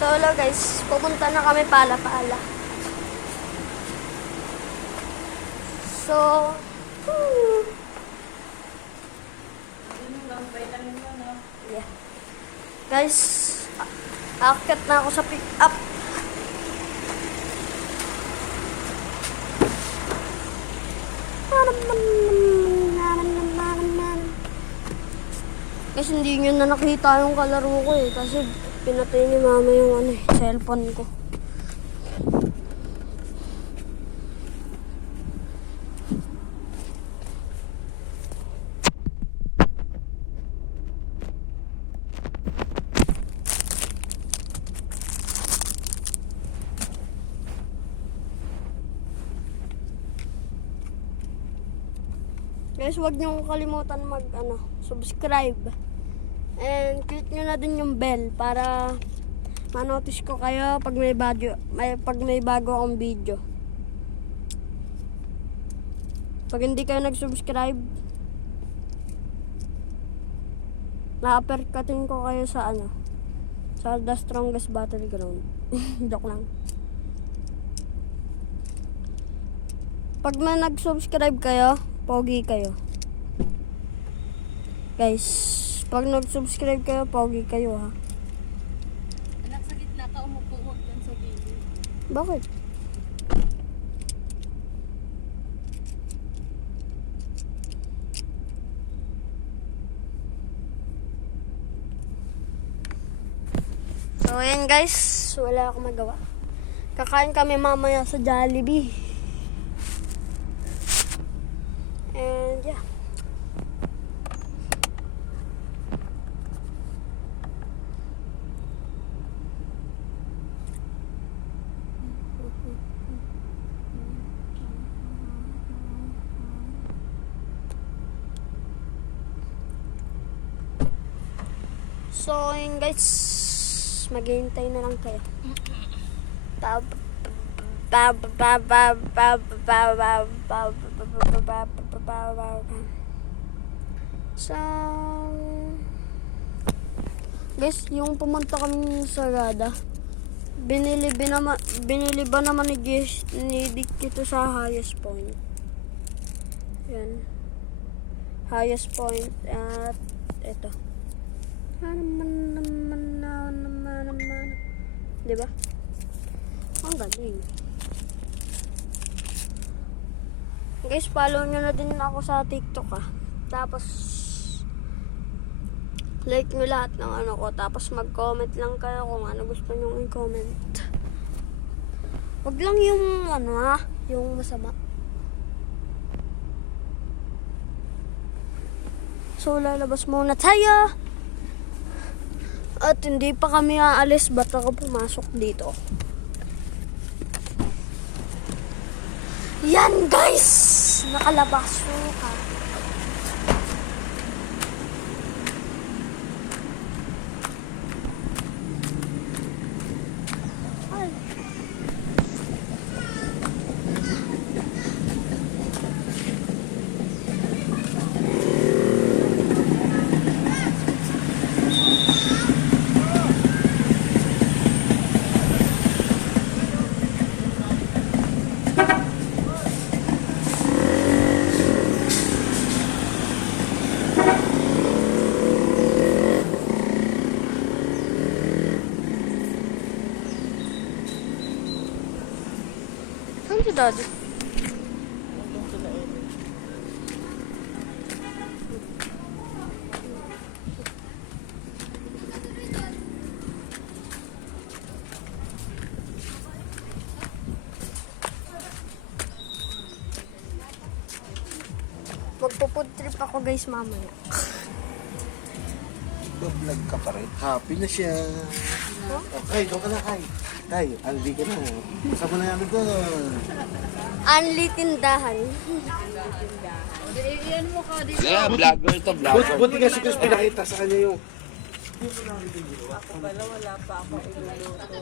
So hello guys, pupunta na kami pala-pala. So, yeah. Guys, akit na ako sa pick-up. Guys, hindi nyo na nakita yung kalaro ko eh. Kasi pinatay ni mama yung cellphone ko. Guys, huwag niyo kalimutan subscribe. And click nyo na din yung bell para ma-notice ko kayo pag may bago akong video. Pag hindi kayo nag-subscribe, na-uppercutin ko kayo sa The Strongest Battleground. Joke lang. Pag may nag-subscribe kayo, pogi kayo. Guys, pag nag-subscribe kayo, pogi kayo ha. Anak, sa gitna ka, umupo, huwag dyan sa gilid. Bakit? So, ayan guys. Wala akong magawa. Kakain kami mamaya sa Jollibee. And yeah. So, yun guys, maghihintay na lang kayo. So, guys, yung pumunta kami sa Sagada, binili ba naman ni Dick ito sa highest point. Yan. Highest point at ito. Diba? Ang galing. Guys, follow nyo na din ako sa TikTok Tapos like nyo lahat ng ko. Tapos mag-comment lang kayo kung ano gusto nyo i-comment. Wag lang yung yung masama. So lalabas muna tayo. At hindi pa kami aalis, ba't ako pumasok dito? Yan guys! Nakalabas ka. Ay. Saan si Daddy? Magpo-food trip ako guys mamaya. Vlog ka pa rin. Happy na siya. Okay, doon ka na, Kai. Kai, aldi ka na. Kasama na namin doon. Anli tindahan. Iyan mo ka dito. Yeah, vlogger to, vlogger. Buti nga si Chris pinakita sa kanya yung... Ako pala, wala pa ako iluluto.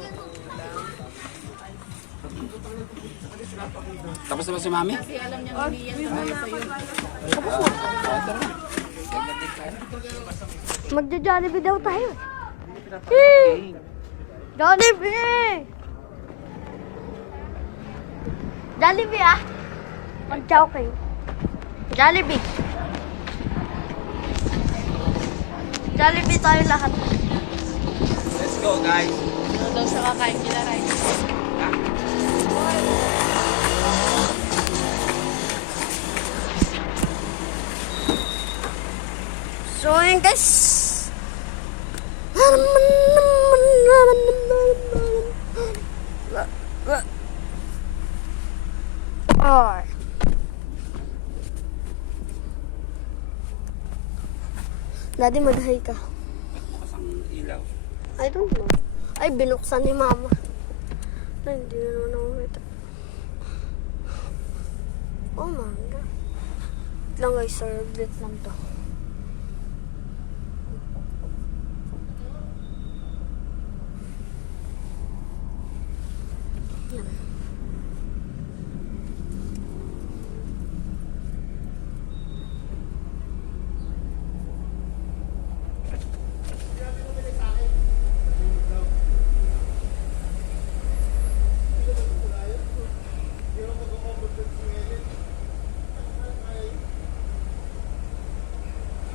Tapos na ba si Mami? Kasi alam niya hindi yan kaya sa'yo. Magja-Jollibee daw tayo. Jollibee! Jollibee ah! Mag-chowking. Jollibee. Jollibee tayo lahat. Let's go, guys. Ano daw siya kakain kila Rice? So ayun guys. Oh. Daddy, mag-hi ka. Bukas ang ilaw. I don't know. Ay, binuksan ni Mama. Ay, hindi na naman ako kita. Oh my God. Wait lang guys, serve it lang to. Yan.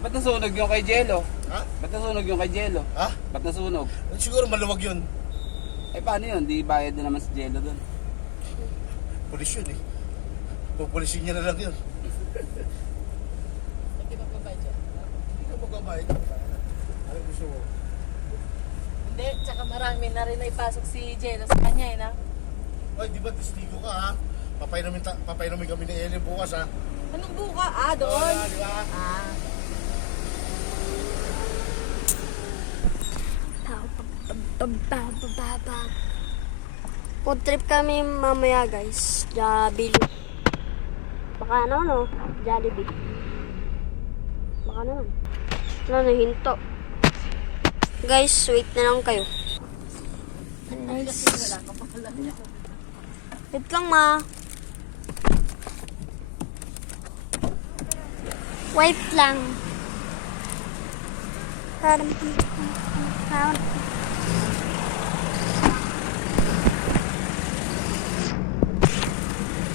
Ba't nasunog yung kay Jello? Ha? Ba't nasunog yung kay Jello? Ha? Ba't nasunog? Siguro maluwag yun. Eh paano yun? Di bayad na naman si Jello doon. Pulis yun eh. Pupulisin niya na lang yun. Hindi ba babayad dyan? Hindi ka magbabayad. Ano gusto mo? Hindi, tsaka marami na rin na ipasok si Jello sa kanya eh na. Ay, di ba testigo ka ha? Papainumin kami ni Ellen bukas ha? Anong buka? Ah, doon. Di ba? Ah. Food trip kami mamaya guys. Jollibee. Baka ano no? Jollibee. Baka naman. Wala na hinto. Guys, wait na lang kayo. Nice. Wait lang ma. Wait lang.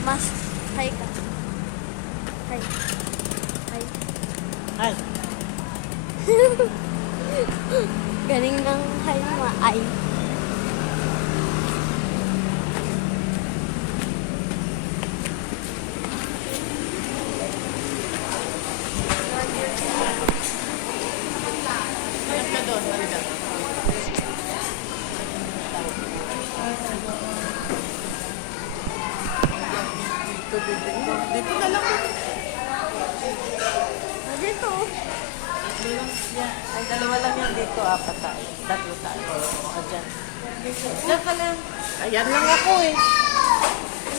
Mas, hi ka. Hi. Hi. Ay. Galing ng hi mga ay. Meron ka doon, Marida. Dito na lang. Dito. Ay, dalawa lang yan dito. Apat tayo. Tatlo tayo. O, dyan. Diyan ka lang. Ayan lang ako eh.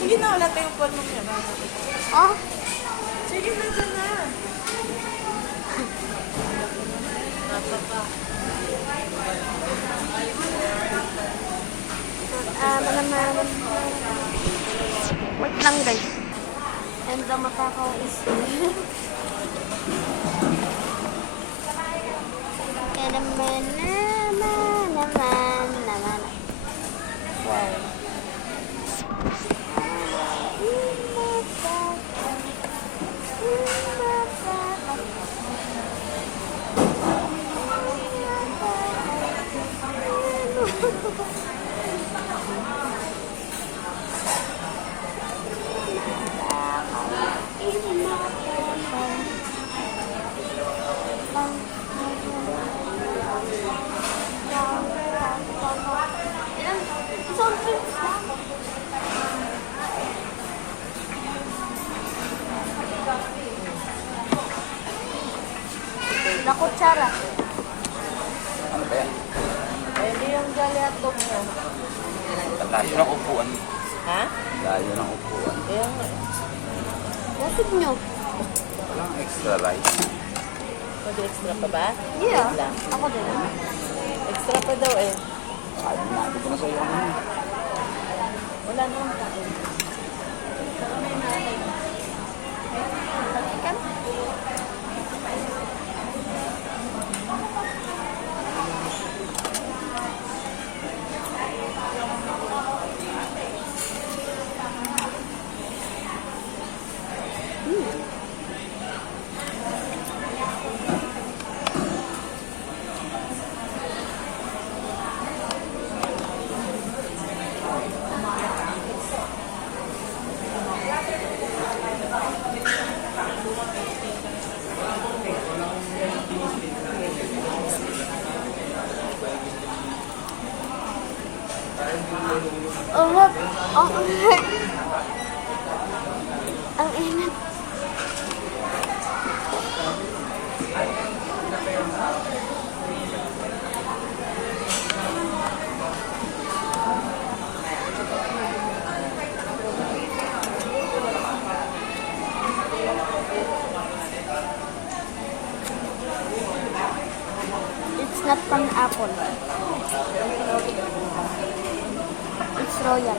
Sige na, wala tayong phone mo niya. Oh. Sige na, dyan na. Napaka. Wait lang guys. And the makakauis. naman. Wow. La kutsara. Ano ba yan? Eh, di yung jolly hotdog niya. Layo ng upuan. Ha? Layo ng upuan. Kaya nga. Wasig nyo. Walang extra rice. Pwede extra pa ba? Yeah. Wait lang. Ako din. Extra pa daw eh. Kahit natin ko na sa'yo ano. Wala nang kain. Ulat. Ang init. Ang init. It's not pineapple. It's royal.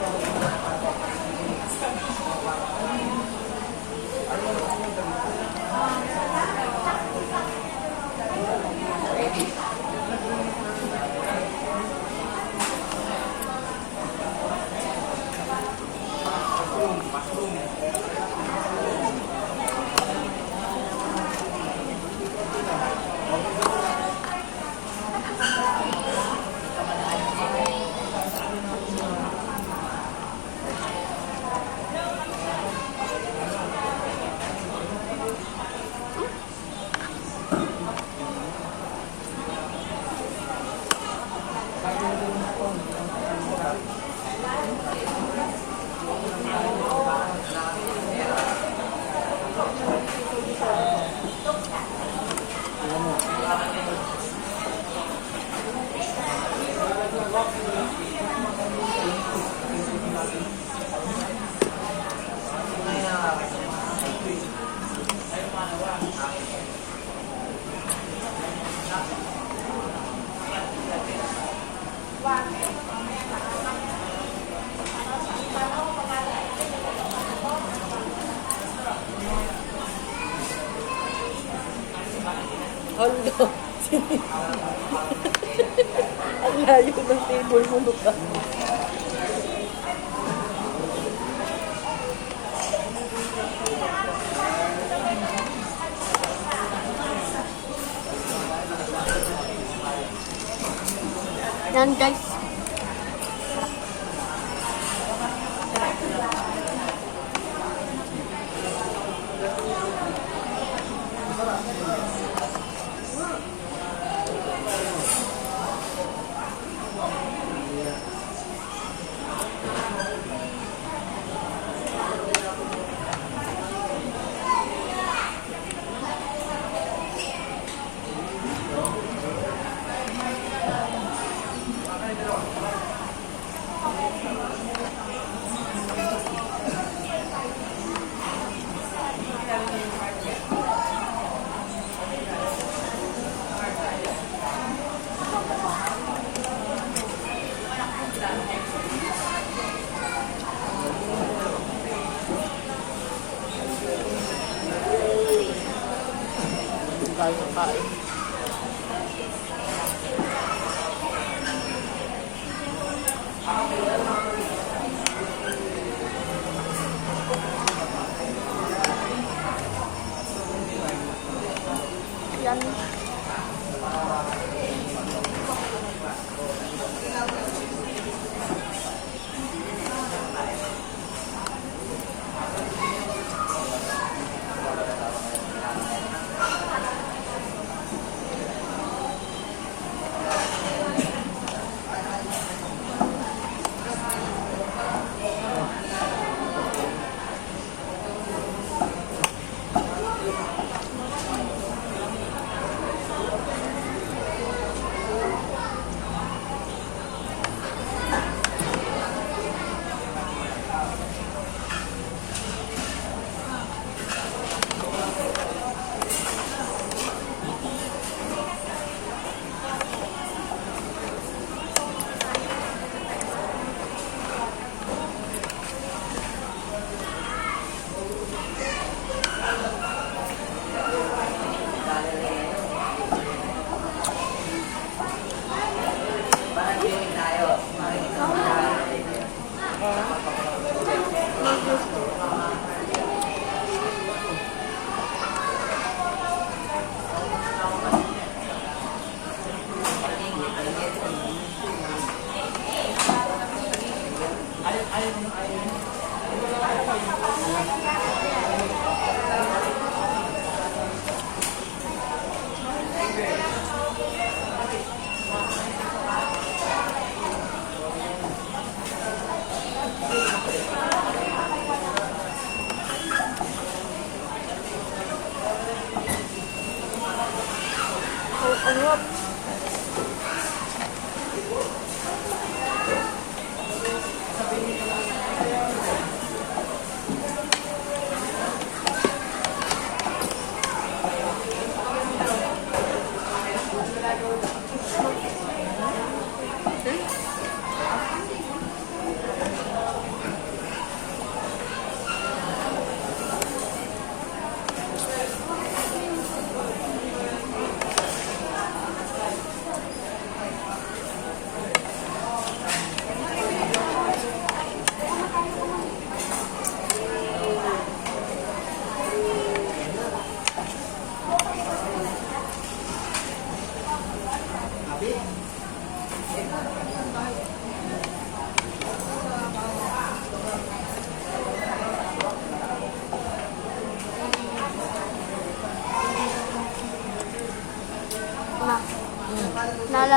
Ando. Ang layo ng table mo, Luka. Yan guys. Kain ng kain. Yan.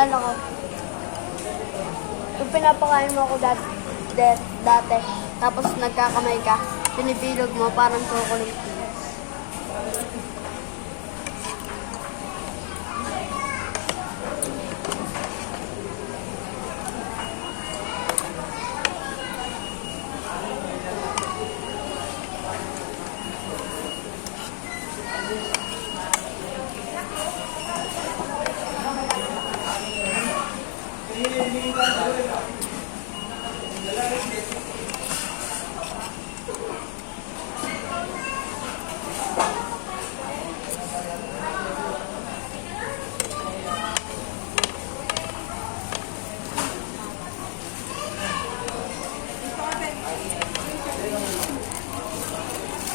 naalala ko. Yung pinapakain mo ako dati, tapos nagkakamay ka, pinipilog mo parang chocolate.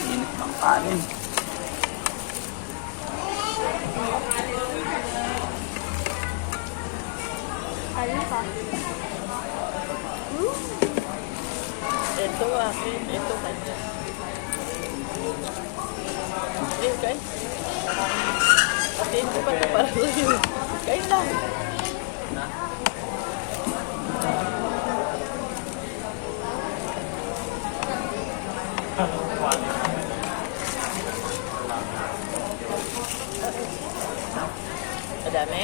Init ng kanin. Ano ka? Ito akin, ito kanya. Ayun, guys. Patiin ko pa ito para sa'yo. Kain lang. Madami?